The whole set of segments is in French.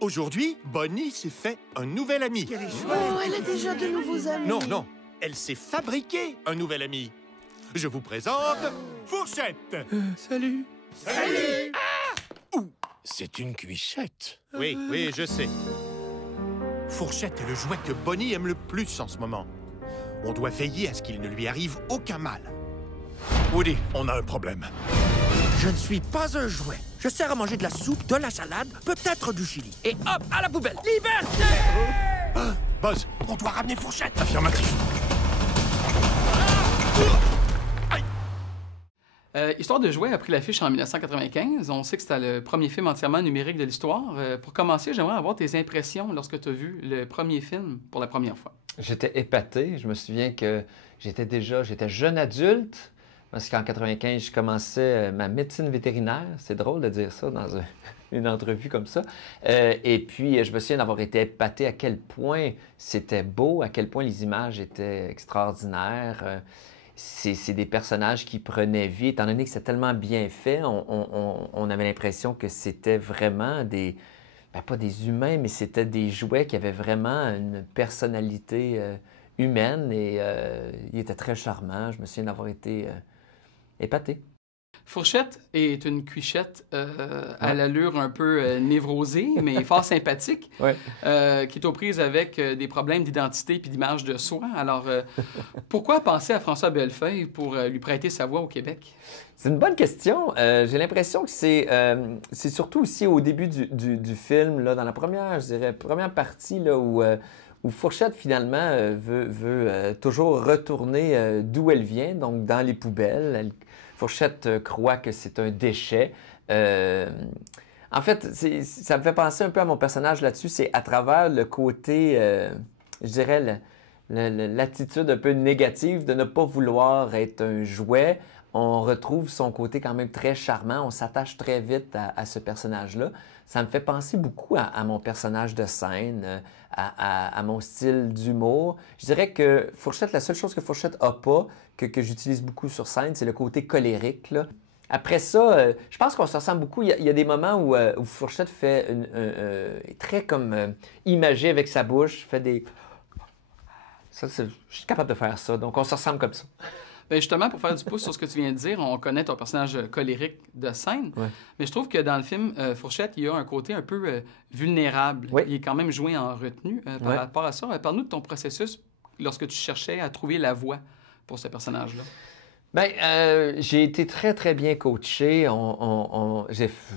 Aujourd'hui, Bonnie s'est fait un nouvel ami. Oh, elle a déjà de nouveaux amis. Non, non, elle s'est fabriqué un nouvel ami. Je vous présente Fourchette. Salut. Salut! C'est une cuichette. Oui, oui, je sais. Fourchette est le jouet que Bonnie aime le plus en ce moment. On doit veiller à ce qu'il ne lui arrive aucun mal. Woody, on a un problème. Je ne suis pas un jouet. Je sers à manger de la soupe, de la salade, peut-être du chili. Et hop, à la poubelle. Liberté! Buzz, on doit ramener Fourchette. Affirmatif. Histoire de jouets a pris l'affiche en 1995. On sait que c'était le premier film entièrement numérique de l'histoire. Pour commencer, j'aimerais avoir tes impressions lorsque tu as vu le premier film pour la première fois. J'étais épaté. Je me souviens que j'étais jeune adulte, parce qu'en 95, je commençais ma médecine vétérinaire. C'est drôle de dire ça dans une entrevue comme ça. Et puis, je me souviens d'avoir été épaté à quel point c'était beau, à quel point les images étaient extraordinaires. C'est des personnages qui prenaient vie. Étant donné que c'est tellement bien fait, on avait l'impression que c'était vraiment des... Ben, pas des humains, mais c'était des jouets qui avaient vraiment une personnalité humaine et il était très charmant. Je me souviens d'avoir été épaté. Fourchette est une cuichette à l'allure un peu névrosée, mais fort sympathique, Ouais. qui est aux prises avec des problèmes d'identité puis d'image de soi. Alors, pourquoi penser à François Bellefeuille pour lui prêter sa voix au Québec? C'est une bonne question. J'ai l'impression que c'est surtout aussi au début du film, là, dans la première partie, là, où Fourchette, finalement, veut toujours retourner d'où elle vient, donc dans les poubelles. Fourchette croit que c'est un déchet. En fait, ça me fait penser un peu à mon personnage là-dessus. C'est à travers le côté, je dirais, l'attitude un peu négative de ne pas vouloir être un jouet. On retrouve son côté quand même très charmant. On s'attache très vite à ce personnage-là. Ça me fait penser beaucoup à mon personnage de scène, à mon style d'humour. Je dirais que Fourchette, la seule chose que Fourchette n'a pas, que j'utilise beaucoup sur scène, c'est le côté colérique, là. Après ça, je pense qu'on se ressemble beaucoup. Il y a des moments où Fourchette fait très comme imagé avec sa bouche, fait des... Ça, je suis capable de faire ça, donc on se ressemble comme ça. Bien, justement, pour faire du pouce sur ce que tu viens de dire, on connaît ton personnage colérique de scène, Ouais. mais je trouve que dans le film Fourchette, il y a un côté un peu vulnérable. Oui. Il est quand même joué en retenue par Ouais. rapport à ça. Parle-nous de ton processus lorsque tu cherchais à trouver la voix pour ce personnage-là. Bien, j'ai été très, très bien coaché.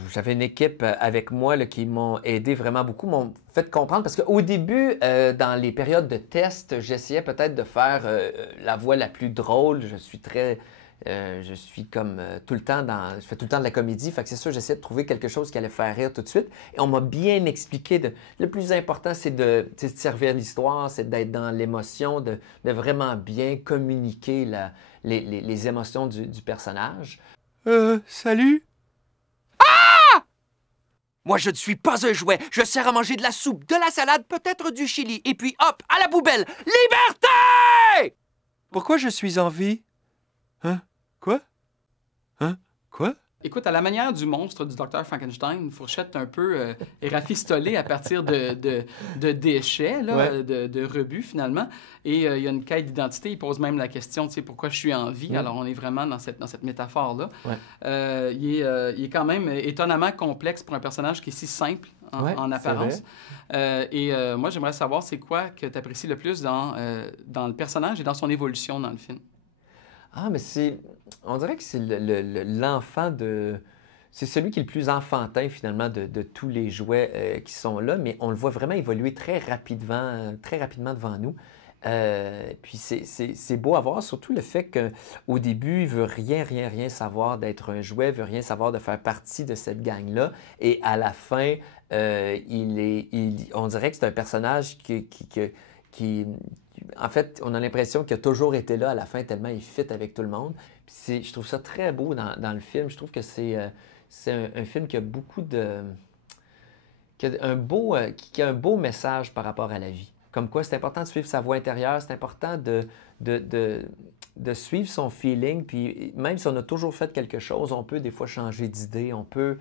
J'avais une équipe avec moi là, qui m'ont aidé vraiment beaucoup, m'ont fait comprendre. Parce qu'au début, dans les périodes de test, j'essayais peut-être de faire la voix la plus drôle. Je suis comme tout le temps je fais tout le temps de la comédie. Fait que c'est sûr, j'essayais de trouver quelque chose qui allait faire rire tout de suite. Et on m'a bien expliqué. Le plus important, c'est de servir l'histoire, c'est d'être dans l'émotion, de vraiment bien communiquer les émotions du personnage. Salut. Moi, je ne suis pas un jouet. Je sers à manger de la soupe, de la salade, peut-être du chili. Et puis hop, à la poubelle. Liberté! Pourquoi je suis en vie? Hein? Quoi? Hein? Quoi? Écoute, à la manière du monstre du Dr Frankenstein, Fourchette un peu est rafistolé à partir de déchets, là, Ouais. de rebuts finalement. Et il y a une quête d'identité. Il pose même la question, tu sais, pourquoi je suis en vie? Alors on est vraiment dans cette métaphore-là. Ouais. Il est quand même étonnamment complexe pour un personnage qui est si simple Ouais, en c'est apparence. Moi, j'aimerais savoir c'est quoi que tu apprécies le plus dans le personnage et dans son évolution dans le film. Ah, mais on dirait que c'est l'enfant c'est celui qui est le plus enfantin, finalement, de tous les jouets qui sont là, mais on le voit vraiment évoluer très rapidement devant nous. Puis c'est beau à voir, surtout le fait qu'au début, il veut rien savoir d'être un jouet, il veut rien savoir de faire partie de cette gang-là. Et à la fin, on dirait que c'est un personnage qui en fait, on a l'impression qu'il a toujours été là à la fin, tellement il fit avec tout le monde. Puis je trouve ça très beau dans le film. Je trouve que c'est un film qui a beaucoup qui a un beau message par rapport à la vie. comme quoi c'est important de suivre sa voix intérieure, c'est important de suivre son feeling, puis même si on a toujours fait quelque chose, on peut des fois changer d'idée, on peut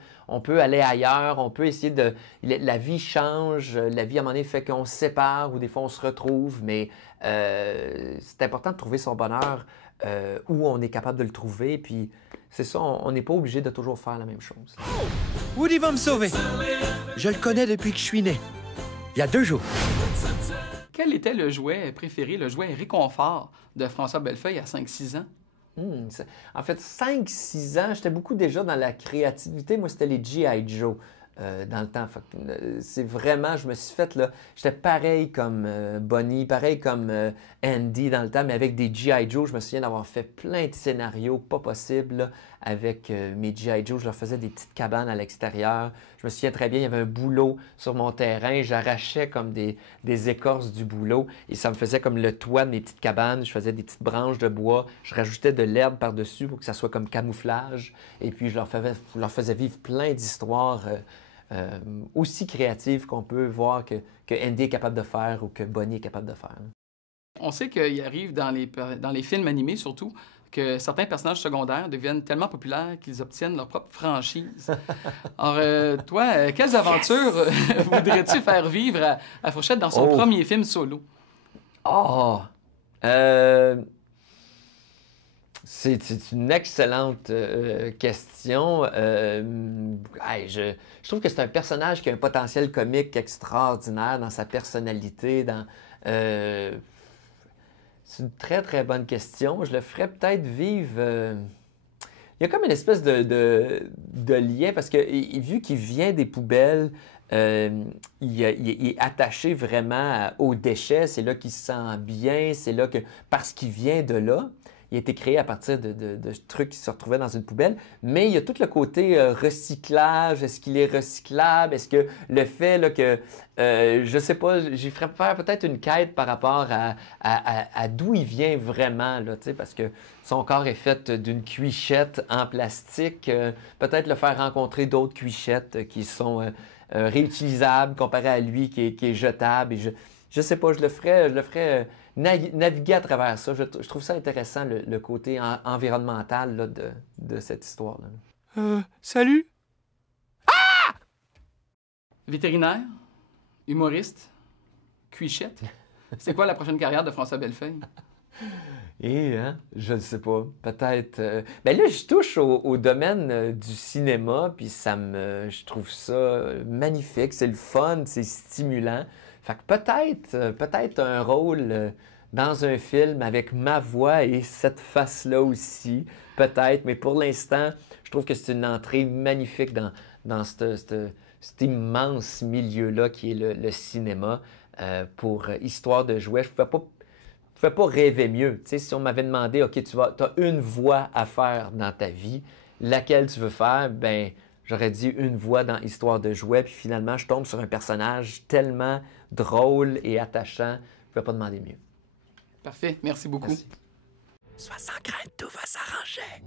aller ailleurs, on peut essayer de... La vie change, la vie à un moment donné fait qu'on se sépare ou des fois on se retrouve, mais c'est important de trouver son bonheur où on est capable de le trouver, puis c'est ça, on n'est pas obligé de toujours faire la même chose. Woody va me sauver. Je le connais depuis que je suis né. Il y a 2 jours. Quel était le jouet préféré, le jouet réconfort de François Bellefeuille à 5-6 ans? En fait, 5-6 ans, j'étais beaucoup déjà dans la créativité. Moi, c'était les G.I. Joe dans le temps. C'est vraiment, je me suis fait, là, j'étais pareil comme Bonnie, pareil comme Andy dans le temps, mais avec des G.I. Joe. Je me souviens d'avoir fait plein de scénarios pas possibles là, avec mes G.I. Joe. Je leur faisais des petites cabanes à l'extérieur. Je me souviens très bien, il y avait un bouleau sur mon terrain. J'arrachais comme des écorces du bouleau et ça me faisait comme le toit de mes petites cabanes. Je faisais des petites branches de bois. Je rajoutais de l'herbe par-dessus pour que ça soit comme camouflage. Et puis, je leur faisais vivre plein d'histoires aussi créatives qu'on peut voir que Andy est capable de faire ou que Bonnie est capable de faire. On sait qu'il arrive dans les films animés, surtout, que certains personnages secondaires deviennent tellement populaires qu'ils obtiennent leur propre franchise. Alors, toi, quelles aventures voudrais-tu faire vivre à Fourchette dans son premier film solo? C'est une excellente question. Je trouve que c'est un personnage qui a un potentiel comique extraordinaire dans sa personnalité, c'est une très, très bonne question. Je le ferais peut-être vivre... Il y a comme une espèce de lien, parce que vu qu'il vient des poubelles, il est attaché vraiment aux déchets. C'est là qu'il se sent bien. C'est là que... Parce qu'il vient de là, il a été créé à partir de trucs qui se retrouvaient dans une poubelle. Mais il y a tout le côté recyclage. Est-ce qu'il est recyclable? Est-ce que le fait là, que... je sais pas, j'y ferais faire peut-être une quête par rapport à d'où il vient vraiment, là, parce que son corps est fait d'une cuichette en plastique. Peut-être le faire rencontrer d'autres cuichettes qui sont réutilisables comparé à lui qui est jetable. Et je sais pas, je le ferais naviguer à travers ça. Je trouve ça intéressant, le côté environnemental là, de cette histoire-là. Salut? Vétérinaire? Humoriste? Cuichette? C'est quoi la prochaine carrière de François Bellefeuille? Je ne sais pas. Peut-être... Ben là, je touche au domaine du cinéma, puis je trouve ça magnifique. C'est le fun, c'est stimulant. Fait que peut-être un rôle dans un film avec ma voix et cette face-là aussi. Peut-être, mais pour l'instant, je trouve que c'est une entrée magnifique dans cet immense milieu-là qui est le cinéma. Pour Histoire de jouets, je ne pouvais pas rêver mieux. Tu sais, si on m'avait demandé, OK, tu as une voix à faire dans ta vie, laquelle tu veux faire? Ben, j'aurais dit une voix dans Histoire de jouets, puis finalement, je tombe sur un personnage tellement drôle et attachant. Je ne pouvais pas demander mieux. Parfait. Merci beaucoup. Merci. Sois sans crainte, tout va s'arranger.